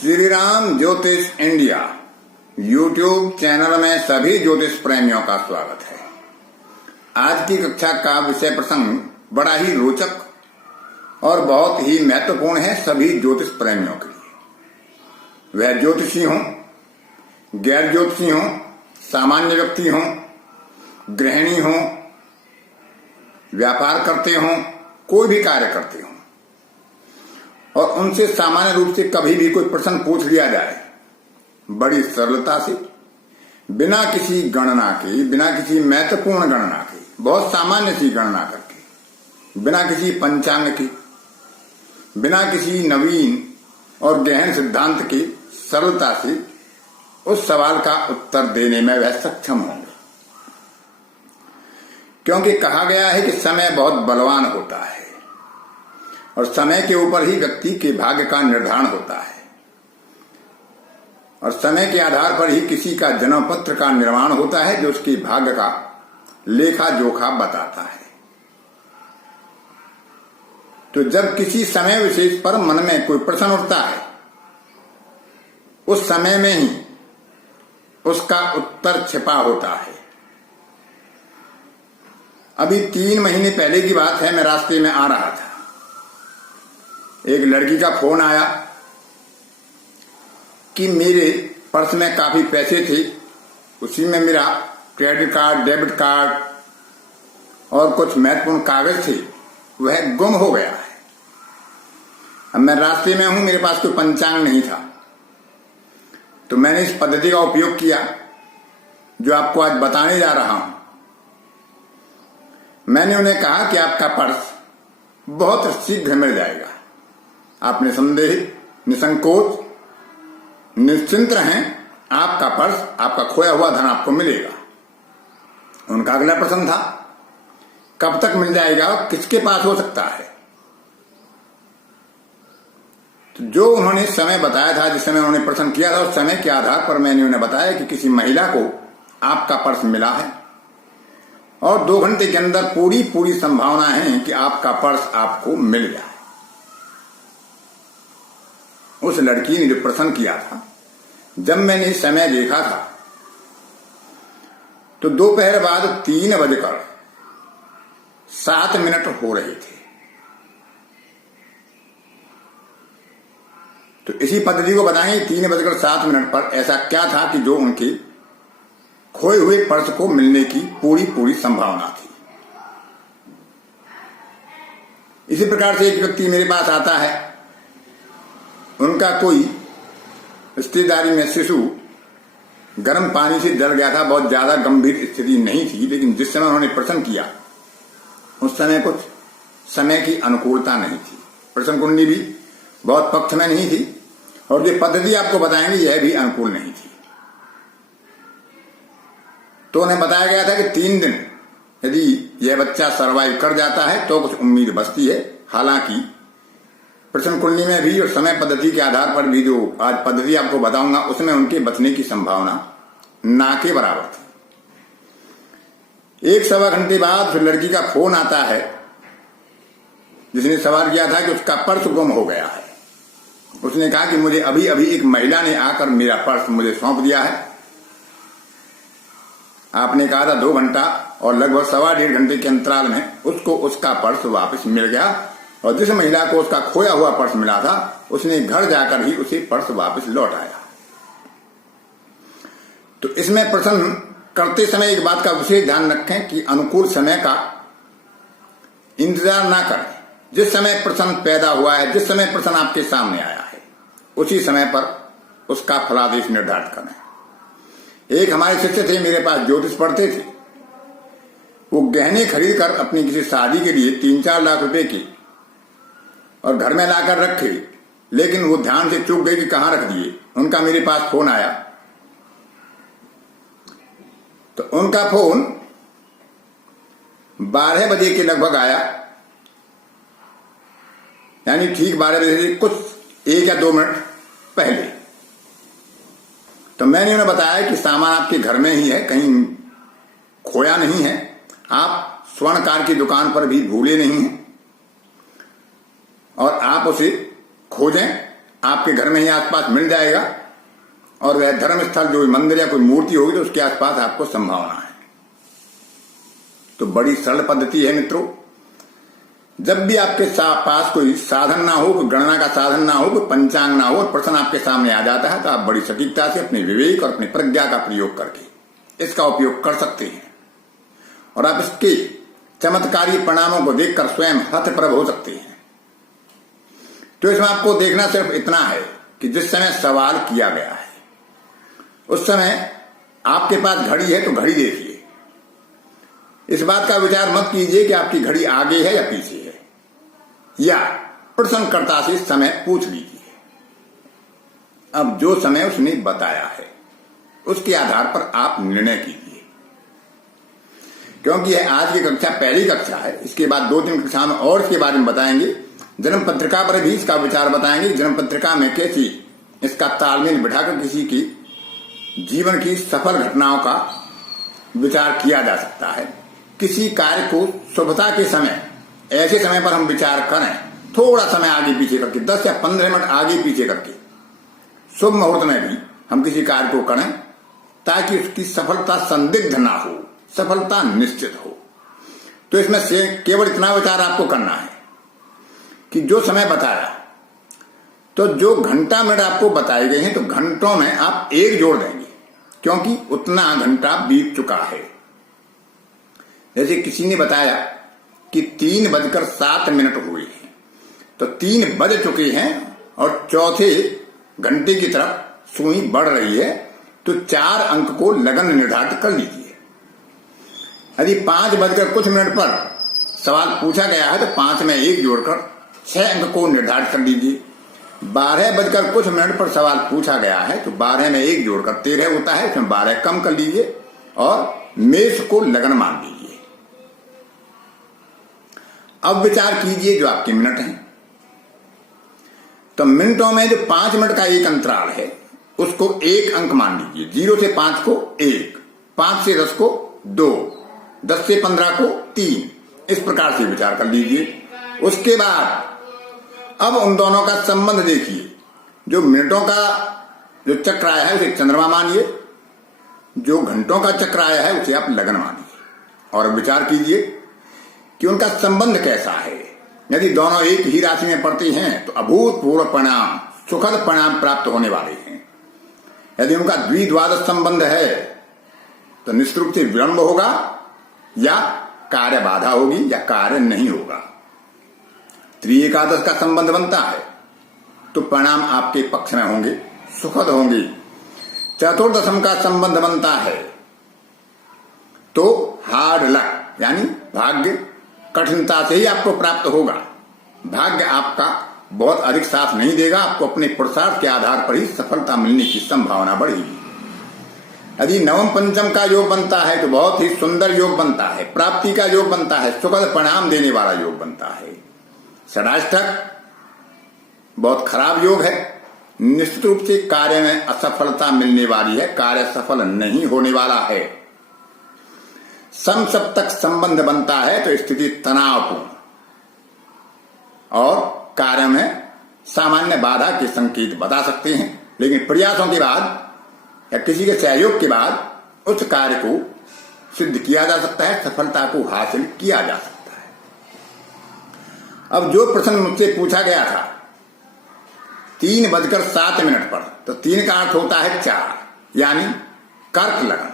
श्री राम ज्योतिष India YouTube channel में सभी ज्योतिष प्रेमियों का स्वागत है। आज की कक्षा का विषय प्रसंग बड़ा ही रोचक और बहुत ही महत्वपूर्ण है सभी ज्योतिष प्रेमियों के लिए। वह ज्योतिषी हों, गैर ज्योतिषी हों, सामान्य व्यक्ति हों, गृहिणी हों, व्यापार करते हों, कोई भी कार्य करते हों और उनसे सामान्य रूप से कभी भी कोई प्रश्न पूछ लिया जाए, बड़ी सरलता से, बिना किसी गणना के, बिना किसी महत्वपूर्ण गणना के, बहुत सामान्य सी गणना करके, बिना किसी पंचांग के, बिना किसी नवीन और गहन सिद्धांत की, सरलता से उस सवाल का उत्तर देने में वह सक्षम होंगे। क्योंकि कहा गया है कि समय बहुत बलवान होता है और समय के ऊपर ही व्यक्ति के भाग्य का निर्धारण होता है और समय के आधार पर ही किसी का जन्म पत्र का निर्माण होता है, जो उसके भाग्य का लेखा जोखा बताता है। तो जब किसी समय विशेष पर मन में कोई प्रश्न उठता है, उस समय में ही उसका उत्तर छिपा होता है। अभी 3 महीने पहले की बात है, मैं रास्ते में आ रहा था, एक लड़की का फोन आया कि मेरे पर्स में काफी पैसे थे, उसी में मेरा क्रेडिट कार्ड, डेबिट कार्ड और कुछ महत्वपूर्ण कागज थे, वह गुम हो गया है। अब मैं रास्ते में हूं, मेरे पास कोई पंचांग नहीं था, तो मैंने इस पद्धति का उपयोग किया जो आपको आज बताने जा रहा हूं। मैंने उन्हें कहा कि आपका पर्स बहुत शीघ्र मिल जाएगा, आप निसंदेह, निसंकोच, निश्चिंत रहें, आपका पर्स, आपका खोया हुआ धन आपको मिलेगा। उनका अगला प्रश्न था, कब तक मिल जाएगा और किसके पास हो सकता है? तो जो उन्होंने समय बताया था, जिस समय उन्होंने प्रश्न किया था, उस समय के आधार पर मैंने उन्हें बताया कि किसी महिला को आपका पर्स मिला है और 2 घंटे के अंदर पूरी संभावना है कि आपका पर्स आपको मिल जाए। उस लड़की ने जो प्रश्न किया था, जब मैंने समय देखा था तो दोपहर बाद 3:07 हो रहे थे। तो इसी पद्धति को बताएं, 3:07 पर ऐसा क्या था कि जो उनके खोए हुए पर्स को मिलने की पूरी संभावना थी। इसी प्रकार से एक व्यक्ति मेरे पास आता है, उनका कोई रिश्तेदारी में शिशु गर्म पानी से जल गया था, बहुत ज्यादा गंभीर स्थिति नहीं थी, लेकिन जिस समय उन्होंने प्रश्न किया उस समय कुछ समय की अनुकूलता नहीं थी, प्रश्न कुंडली भी बहुत पक्ष में नहीं थी और जो पद्धति आपको बताएंगे यह भी अनुकूल नहीं थी। तो उन्हें बताया गया था कि 3 दिन यदि यह बच्चा सर्वाइव कर जाता है तो कुछ उम्मीद बचती है। हालांकि प्रश्न कुंडली में भी और समय पद्धति के आधार पर भी जो आज पद्धति आपको बताऊंगा, उसमें उनके बचने की संभावना ना के बराबर थी। 1-1.25 घंटे बाद फिर लड़की का फोन आता है, जिसने सवाल किया था कि उसका पर्स गुम हो गया है। उसने कहा कि मुझे अभी एक महिला ने आकर मेरा पर्स मुझे सौंप दिया है। आपने कहा था 2 घंटा और लगभग 1.25 घंटे के अंतराल में उसको उसका पर्स वापस मिल गया और जिस महिला को उसका खोया हुआ पर्स मिला था, उसने घर जाकर ही उसे पर्स वापस लौटाया। तो इसमें प्रश्न करते समय एक बात का विशेष ध्यान रखें कि अनुकूल समय का इंतजार ना करें। जिस समय प्रश्न पैदा हुआ है, जिस समय प्रश्न आपके सामने आया है, उसी समय पर उसका फलादेश निर्धारित करें। एक हमारे शिष्य थे, मेरे पास ज्योतिष पढ़ते थे। वो गहने खरीद कर अपनी किसी शादी के लिए 3-4 लाख रुपए की और घर में लाकर रखे, लेकिन वो ध्यान से चूक गए कि कहां रख दिए। उनका मेरे पास फोन आया, तो उनका फोन 12 बजे के लगभग आया, यानी ठीक 12 बजे से कुछ 1 या 2 मिनट पहले। तो मैंने उन्हें बताया कि सामान आपके घर में ही है, कहीं खोया नहीं है, आप स्वर्णकार की दुकान पर भी भूले नहीं हैं और आप उसे खोजें आपके घर में ही आसपास मिल जाएगा, और वह धर्म स्थल जो मंदिर या कोई मूर्ति होगी तो उसके आसपास आपको संभावना है। तो बड़ी सरल पद्धति है मित्रों। जब भी आपके पास कोई साधन ना हो, कोई गणना का साधन ना हो, कोई पंचांग ना हो और प्रश्न आपके सामने आ जाता है, तो आप बड़ी सटीकता से अपने विवेक और अपनी प्रज्ञा का प्रयोग करके इसका उपयोग कर सकते हैं, और आप इसके चमत्कारी परिणामों को देखकर स्वयं हतप्रभ हो सकते हैं। तो इसमें आपको देखना सिर्फ इतना है कि जिस समय सवाल किया गया है उस समय आपके पास घड़ी है तो घड़ी देखिए। इस बात का विचार मत कीजिए कि आपकी घड़ी आगे है या पीछे है, या प्रश्नकर्ता से समय पूछ लीजिए। अब जो समय उसने बताया है उसके आधार पर आप निर्णय कीजिए, क्योंकि यह आज की कक्षा पहली कक्षा है। इसके बाद 2-3 कक्षा में और इसके बारे में बताएंगे। जन्म पत्रिका पर भी इसका विचार बताएंगे। जन्म पत्रिका में कैसी इसका तालमेल बिठाकर किसी की जीवन की सफल घटनाओं का विचार किया जा सकता है। किसी कार्य को शुभता के समय, ऐसे समय पर हम विचार करें, थोड़ा समय आगे पीछे करके, 10 या 15 मिनट आगे पीछे करके शुभ मुहूर्त में भी हम किसी कार्य को करें, ताकि उसकी सफलता संदिग्ध ना हो, सफलता निश्चित हो। तो इसमें से केवल इतना विचार आपको करना है कि जो समय बताया, तो जो घंटा मिनट आपको बताए गए हैं, तो घंटों में आप 1 जोड़ देंगे, क्योंकि उतना घंटा बीत चुका है। जैसे किसी ने बताया कि 3:07 हुए हैं, तो 3 बज चुके हैं और चौथे घंटे की तरफ सुई बढ़ रही है, तो 4 अंक को लगन निर्धारित कर लीजिए। यदि 5:कुछ पर सवाल पूछा गया है, तो 5 में 1 जोड़कर 6 अंक को निर्धारित कर लीजिए। 12:कुछ पर सवाल पूछा गया है, तो 12 में 1 जोड़कर 13 होता है, उसमें 12 कम कर लीजिए और मेष को लगन मान लीजिए। अब विचार कीजिए जो आपके मिनट हैं, तो मिनटों में जो 5 मिनट का एक अंतराल है उसको 1 अंक मान लीजिए। 0 से 5 को 1, 5 से 10 को 2, 10 से 15 को 3, इस प्रकार से विचार कर लीजिए। उसके बाद अब उन दोनों का संबंध देखिए। जो मिनटों का जो चक्र आया है उसे चंद्रमा मानिए, जो घंटों का चक्र आया है उसे आप लगन मानिए, और विचार कीजिए कि उनका संबंध कैसा है। यदि दोनों एक ही राशि में पड़ते हैं तो अभूतपूर्व परिणाम, सुखद परिणाम प्राप्त होने वाले हैं। यदि उनका द्विद्वादश संबंध है तो निश्चित रूप से विलंब होगा, या कार्य बाधा होगी, या कार्य नहीं होगा। त्रिएकादश का संबंध बनता है तो परिणाम आपके पक्ष में होंगे, सुखद होंगे। चतुर्दशम का संबंध बनता है तो हार्ड लक, यानी भाग्य कठिनता से ही आपको प्राप्त होगा। भाग्य आपका बहुत अधिक साथ नहीं देगा, आपको अपने पुरुषार्थ के आधार पर ही सफलता मिलने की संभावना बढ़ेगी। यदि नवम पंचम का योग बनता है तो बहुत ही सुंदर योग बनता है, प्राप्ति का योग बनता है, सुखद परिणाम देने वाला योग बनता है। षडाष्टक बहुत खराब योग है, निश्चित रूप से कार्य में असफलता मिलने वाली है, कार्य सफल नहीं होने वाला है। समसप्तक संबंध बनता है तो स्थिति तनावपूर्ण और कार्य में सामान्य बाधा के संकेत बता सकते हैं, लेकिन प्रयासों के बाद या किसी के सहयोग के बाद उस कार्य को सिद्ध किया जा सकता है, सफलता को हासिल किया जा सकता है। अब जो प्रश्न मुझसे पूछा गया था 3:07 पर, तो 3 का अर्थ होता है 4, यानी कर्क लगन,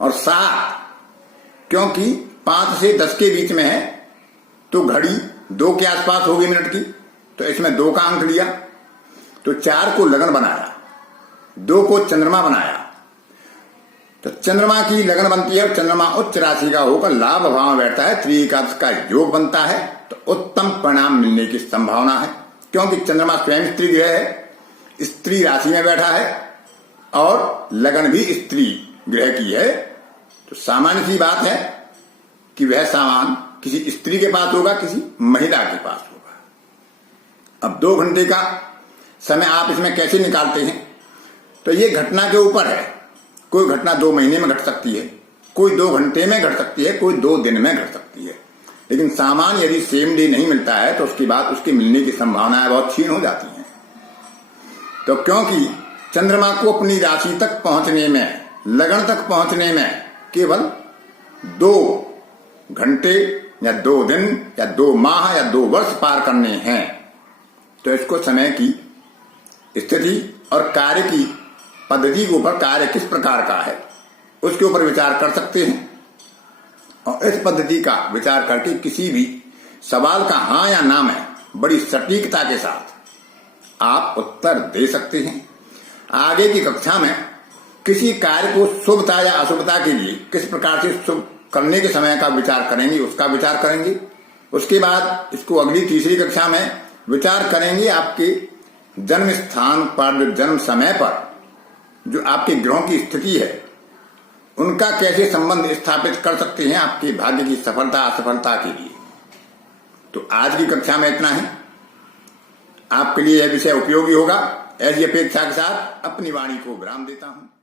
और 7 क्योंकि 5 से 10 के बीच में है तो घड़ी 2 के आसपास होगी मिनट की, तो इसमें 2 का अंक लिया, तो 4 को लगन बनाया, 2 को चंद्रमा बनाया, तो चंद्रमा की लगन बनती है और चंद्रमा उच्च राशि का होकर लाभ भाव में बैठता है, त्रिएकादश का योग बनता है, तो उत्तम परिणाम मिलने की संभावना है। क्योंकि चंद्रमा स्वयं स्त्री ग्रह है, स्त्री राशि में बैठा है और लगन भी स्त्री ग्रह की है, तो सामान्य सी बात है कि वह सामान किसी स्त्री के पास होगा, किसी महिला के पास होगा। अब 2 घंटे का समय आप इसमें कैसे निकालते हैं, तो ये घटना के ऊपर है। कोई घटना 2 महीने में घट सकती है, कोई 2 घंटे में घट सकती है, कोई 2 दिन में घट सकती है। लेकिन सामान यदि सेम डे नहीं मिलता है तो उसके बाद उसके मिलने की संभावनाएं बहुत क्षीण हो जाती हैं। तो क्योंकि चंद्रमा को अपनी राशि तक पहुंचने में, लगन तक पहुंचने में केवल 2 घंटे या 2 दिन या 2 माह या 2 वर्ष पार करने हैं, तो इसको समय की स्थिति और कार्य की पद्धति के ऊपर, कार्य किस प्रकार का है उसके ऊपर विचार कर सकते हैं और इस पद्धति का विचार करके किसी भी सवाल का हाँ या ना में बड़ी सटीकता के साथ आप उत्तर दे सकते हैं। आगे की कक्षा में किसी कार्य को शुभता या अशुभता के लिए किस प्रकार से शुभ करने के समय का विचार करेंगे, उसका विचार करेंगे। उसके बाद इसको अगली तीसरी कक्षा में विचार करेंगे आपके जन्म स्थान पर, जो जन्म समय पर जो आपके ग्रहों की स्थिति है उनका कैसे संबंध स्थापित कर सकते हैं आपके भाग्य की सफलता असफलता के लिए। तो आज की कक्षा में इतना ही। आपके लिए यह विषय उपयोगी होगा ऐसी अपेक्षा के साथ अपनी वाणी को विराम देता हूं।